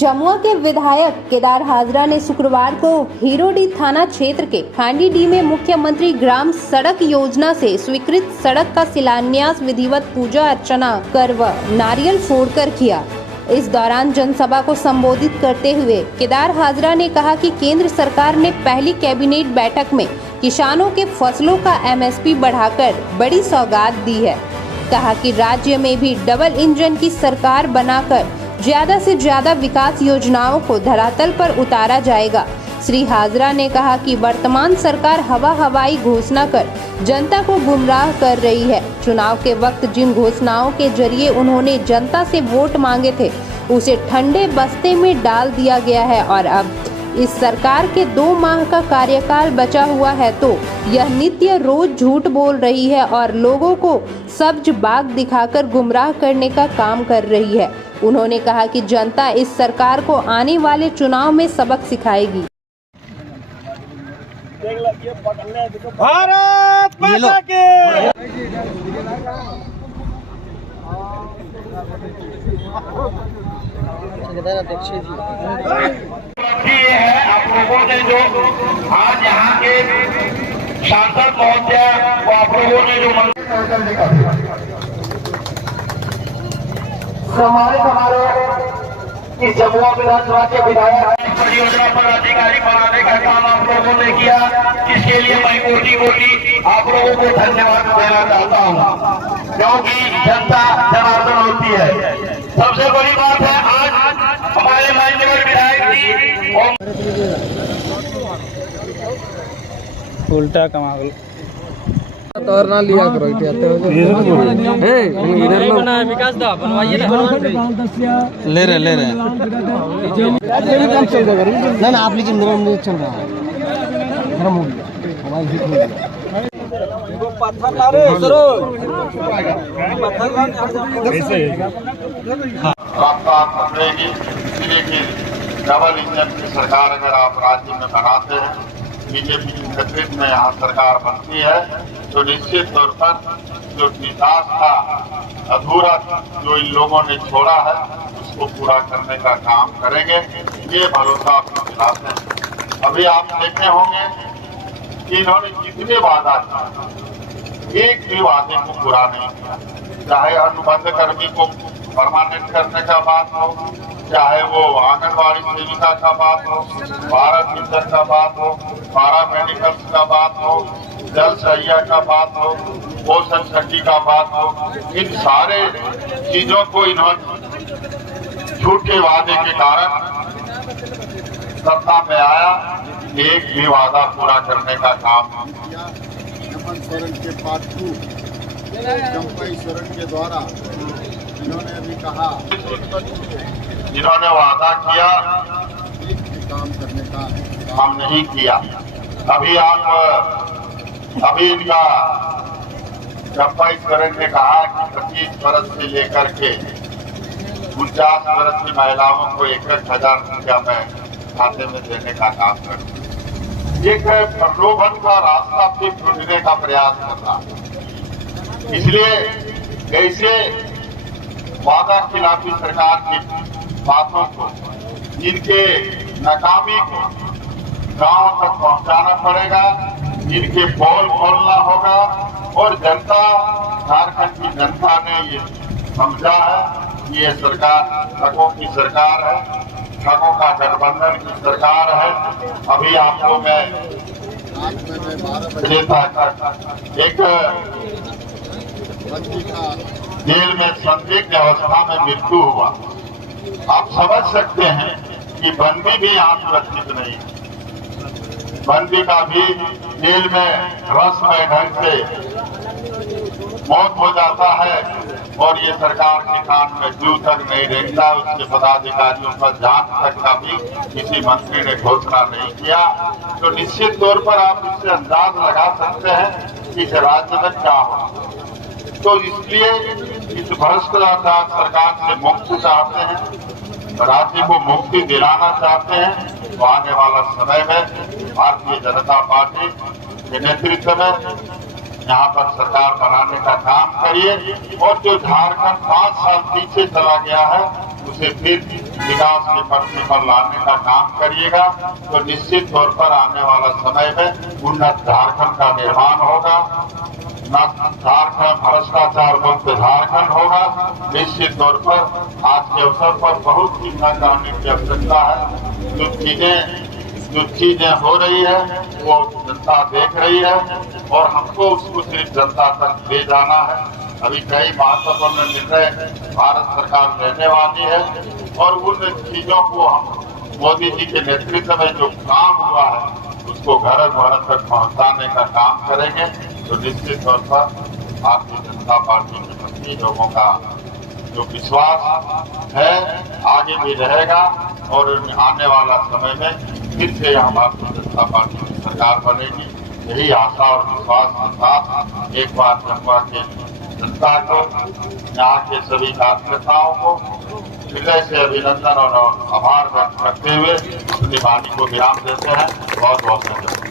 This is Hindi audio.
जमुआ के विधायक केदार हाजरा ने शुक्रवार को हीरोडी थाना क्षेत्र के खांडीडी में मुख्यमंत्री ग्राम सड़क योजना से स्वीकृत सड़क का शिलान्यास विधिवत पूजा अर्चना कर व नारियल फोड़कर किया। इस दौरान जनसभा को संबोधित करते हुए केदार हाजरा ने कहा कि केंद्र सरकार ने पहली कैबिनेट बैठक में किसानों के फसलों का एमएसपी बढ़ाकर बड़ी सौगात दी है। कहा कि राज्य में भी डबल इंजन की सरकार बनाकर ज्यादा से ज्यादा विकास योजनाओं को धरातल पर उतारा जाएगा। श्री हाजरा ने कहा कि वर्तमान सरकार हवाई घोषणा कर जनता को गुमराह कर रही है। चुनाव के वक्त जिन घोषणाओं के जरिए उन्होंने जनता से वोट मांगे थे उसे ठंडे बस्ते में डाल दिया गया है और अब इस सरकार के 2 माह का कार्यकाल बचा हुआ है तो यह नित्य रोज झूठ बोल रही है और लोगों को सब्ज बाग दिखाकर गुमराह करने का काम कर रही है। उन्होंने कहा कि जनता इस सरकार को आने वाले चुनाव में सबक सिखाएगी। भारत माता की ये है आप लोगों ने जो आज यहाँ के सांसद महोदय को आप लोगों ने जो हमारे इस जमुआ विधानसभा के विधायक परियोजना पर अधिकारी बनाने का काम आप लोगों ने किया, इसके लिए मैं कोटि आप लोगों को धन्यवाद देना चाहता हूँ, क्योंकि जनता जनार्दन होती है। सबसे बड़ी बात है आज हमारे माननीय विधायक जी उल्टा कमाल और ना लिया करो विकास दा बनवाइए ले रहे ना आप लीजिए मेरा चल रहा है गरम हो गया हमारी हिट हो गया पत्थर ला रे सरो पत्थर रफ्तार पकड़ेगी। इसलिए डबल इंजन की सरकार अगर आप राज्य में बनाते हैं, बीजेपी के नेतृत्व में यहाँ सरकार बनती है तो निश्चित तौर पर जो विकास था अधूरा जो इन लोगों ने छोड़ा है उसको पूरा करने का काम करेंगे, ये भरोसा आपको दिलाते हैं। अभी आप देखे होंगे कि इन्होंने जितने वादा किया एक भी वादे को पूरा नहीं किया, चाहे अनुबंध कर्मी को परमानेंट करने का बात हो, चाहे वो आंगनबाड़ी सेविका का बात हो, भारत मिशन का बात हो, पारा मेडिकल का बात हो, जल सहिया का बात हो, पोषण शक्ति का बात हो, इन सारे चीजों को इन्होंने झूठे वादे के कारण सत्ता में आया, एक भी वादा पूरा करने का काम हेमंत सोरेन के पार्ट 2 चंपाई सोरेन के द्वारा इन्होंने अभी कहा जिन्होंने वादा किया काम करने का हम नहीं किया। अभी इनका चंपाई सोरेन ने कहा कि 25 वर्ष से लेकर के 49 वर्ष की महिलाओं को 1,000 रुपया में खाते में देने का काम कर एक प्रलोभन का रास्ता भी ढूंढने का प्रयास करना। इसलिए ऐसे वादा खिलाफी सरकार की बातों को, इनके नाकामी को गांव तक पहुंचाना पड़ेगा, इनके पोल खोलना होगा और जनता, झारखंड की जनता ने ये समझा है कि ये सरकार ठगों की सरकार है, ठगों का गठबंधन की सरकार है। अभी आपको मैं एक जेल में संदिग्ध अवस्था में मृत्यु हुआ। आप समझ सकते हैं कि बंदी भी यहाँ सुरक्षित नहीं है, बंदी का भी जेल में रहस्यमय ढंग से मौत हो जाता है और ये सरकार के कान में जू तक नहीं रेंगता। उसके पदाधिकारियों पर जांच तक का भी किसी मंत्री ने घोषणा नहीं किया। तो निश्चित तौर पर आप इससे अंदाज लगा सकते हैं कि इस राज्य में क्या हो। तो इसलिए इस भ्रष्टाचार सरकार से मुक्ति चाहते हैं, राज्य को मुक्ति दिलाना चाहते हैं। तो आने वाला समय में भारतीय जनता पार्टी के नेतृत्व में यहाँ पर सरकार बनाने का काम करिए और जो झारखंड 5 साल पीछे चला गया है उसे फिर विकास के पथ पर लाने का काम करिएगा तो निश्चित तौर पर आने वाला समय में उन्नत झारखंड का निर्माण होगा, झारखंड भ्रष्टाचार मुक्त झारखंड होगा। निश्चित तौर पर आज के अवसर पर बहुत ही न करने की आवश्यकता है। जो चीजें हो रही है वो जनता देख रही है और हमको उसको सिर्फ जनता तक ले जाना है। अभी कई महत्वपूर्ण निर्णय भारत सरकार लेने वाली है और उन चीजों को हम मोदी जी के नेतृत्व में जो काम हुआ है उसको घर घर तक पहुंचाने का काम करेंगे। तो निश्चित तौर पर भारतीय जनता पार्टी के प्रति लोगों का जो विश्वास है आगे भी रहेगा और आने वाला समय में फिर से यहाँ भारतीय जनता पार्टी की सरकार बनेगी। यही आशा और विश्वास के साथ एक बार चंबा के जनता को, यहाँ के सभी कार्यकर्ताओं को हृदय से अभिनंदन और आभार व्यक्त करते हुए अपनी वाणी को विराम देते हैं। बहुत बहुत धन्यवाद।